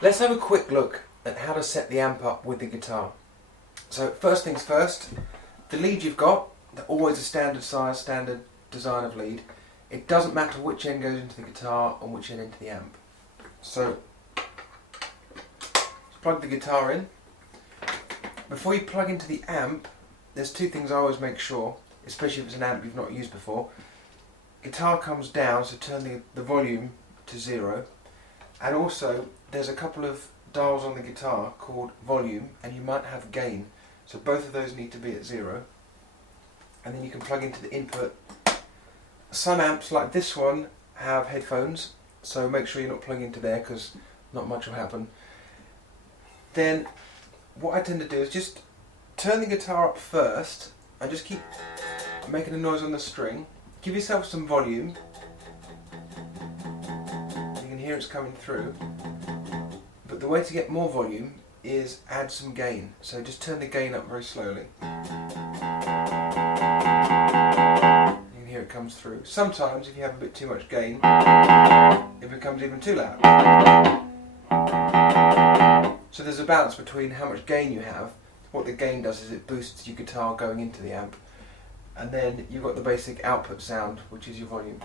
Let's have a quick look at how to set the amp up with the guitar. So first things first, the lead you've got, they're always a standard size, standard design of lead. It doesn't matter which end goes into the guitar and which end into the amp. So let's plug the guitar in. Before you plug into the amp, there's two things I always make sure, especially if it's an amp you've not used before. Guitar comes down, so turn the volume to 0. And also, there's a couple of dials on the guitar called volume, and you might have gain. So both of those need to be at 0. And then you can plug into the input. Some amps, like this one, have headphones, so make sure you're not plugging into there because not much will happen. Then, what I tend to do is just turn the guitar up first, and just keep making a noise on the string. Give yourself some volume. Here it's coming through, but the way to get more volume is add some gain. So just turn the gain up very slowly. You can hear it comes through. Sometimes if you have a bit too much gain, it becomes even too loud. So there's a balance between how much gain you have. What the gain does is it boosts your guitar going into the amp, and then you've got the basic output sound, which is your volume.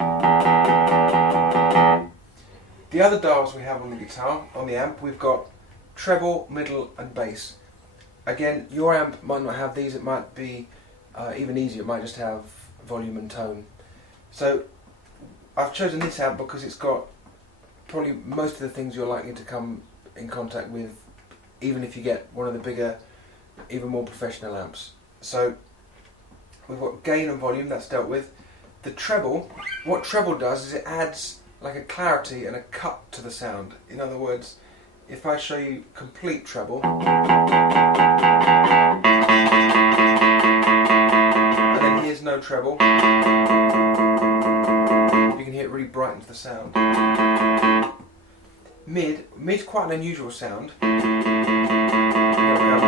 The other dials we have on the guitar, on the amp, we've got treble, middle and bass. Again, your amp might not have these, it might be even easier, it might just have volume and tone. So I've chosen this amp because it's got probably most of the things you're likely to come in contact with, even if you get one of the bigger, even more professional amps. So we've got gain and volume, that's dealt with. The treble, what treble does is it adds like a clarity and a cut to the sound. In other words, if I show you complete treble, and then here's no treble, you can hear it really brightens the sound. Mid's quite an unusual sound. Here it comes.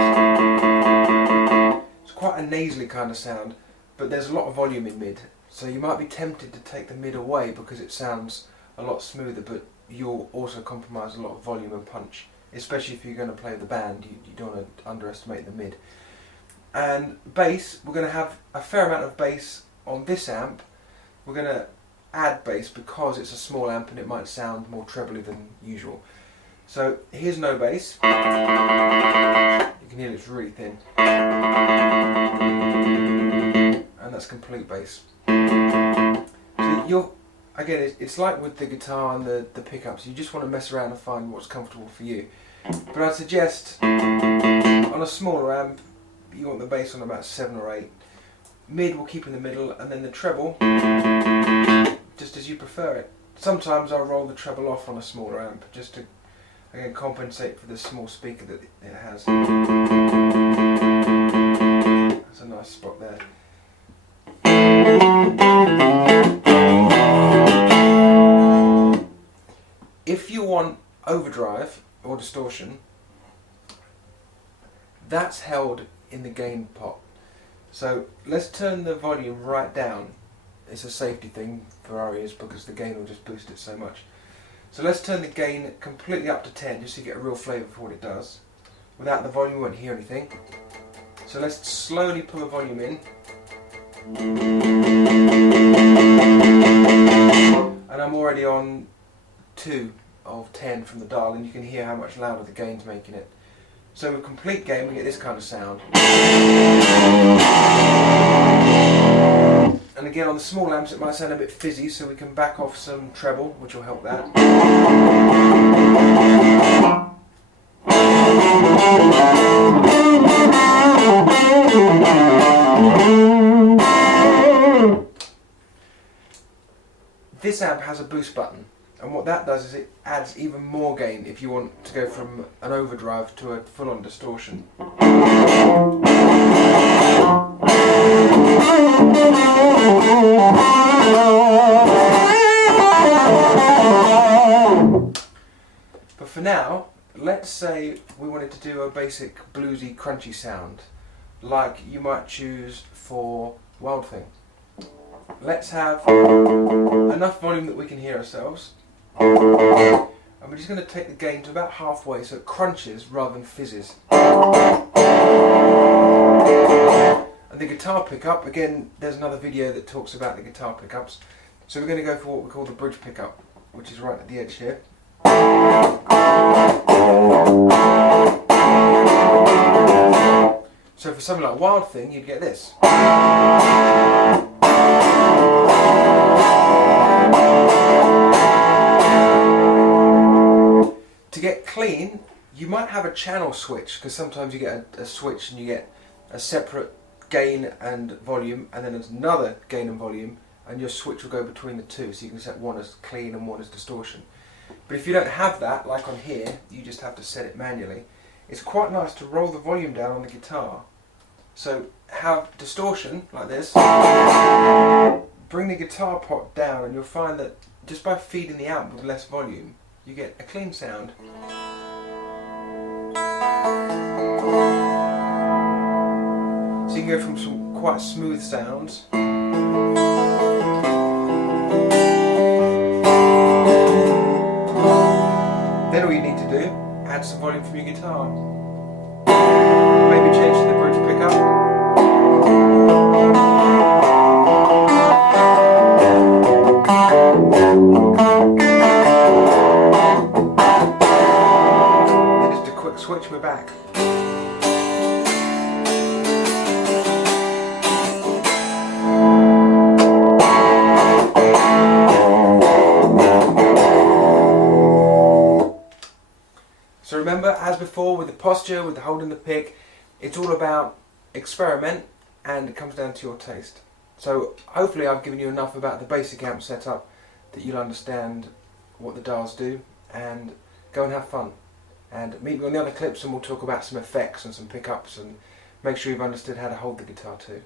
It's quite a nasally kind of sound, but there's a lot of volume in mid. So you might be tempted to take the mid away because it sounds a lot smoother, but you'll also compromise a lot of volume and punch, especially if you're going to play the band. You don't want to underestimate the mid. And bass, we're going to have a fair amount of bass on this amp. We're going to add bass because it's a small amp and it might sound more trebly than usual. So here's no bass. You can hear it's really thin, and that's complete bass. So you'll, again, it's like with the guitar and the pickups, you just want to mess around and find what's comfortable for you. But I'd suggest on a smaller amp, you want the bass on about 7 or 8. Mid we'll keep in the middle, and then the treble, just as you prefer it. Sometimes I'll roll the treble off on a smaller amp, just to, again, compensate for the small speaker that it has. That's a nice spot there. If you want overdrive or distortion, that's held in the gain pot. So let's turn the volume right down. It's a safety thing for our ears because the gain will just boost it so much. So let's turn the gain completely up to 10 just so you get a real flavour for what it does. Without the volume you won't hear anything. So let's slowly pull the volume in. And I'm already on 2 of 10 from the dial, and you can hear how much louder the gain's making it. So with complete gain we get this kind of sound. And again, on the small amps it might sound a bit fizzy, so we can back off some treble, which will help that. This amp has a boost button, and what that does is it adds even more gain if you want to go from an overdrive to a full-on distortion. But for now, let's say we wanted to do a basic bluesy crunchy sound, like you might choose for Wild Thing. Let's have enough volume that we can hear ourselves, and we're just going to take the gain to about halfway so it crunches rather than fizzes. And the guitar pickup, again, there's another video that talks about the guitar pickups. So we're going to go for what we call the bridge pickup, which is right at the edge here. So for something like Wild Thing, you'd get this. To get clean, you might have a channel switch, because sometimes you get a switch and you get a separate gain and volume, and then there's another gain and volume, and your switch will go between the two, so you can set one as clean and one as distortion. But if you don't have that, like on here, you just have to set it manually. It's quite nice to roll the volume down on the guitar. So have distortion, like this, bring the guitar pot down, and you'll find that just by feeding the amp with less volume, you get a clean sound. So you can go from some quite smooth sounds then all you need to do, add some volume from your guitar. Maybe change to the bridge pickup. Then just a quick switch, we're back. So remember, as before, with the posture, with the holding the pick, it's all about experiment, and it comes down to your taste. So hopefully I've given you enough about the basic amp setup that you'll understand what the dials do, and go and have fun. And meet me on the other clips and we'll talk about some effects and some pickups, and make sure you've understood how to hold the guitar too.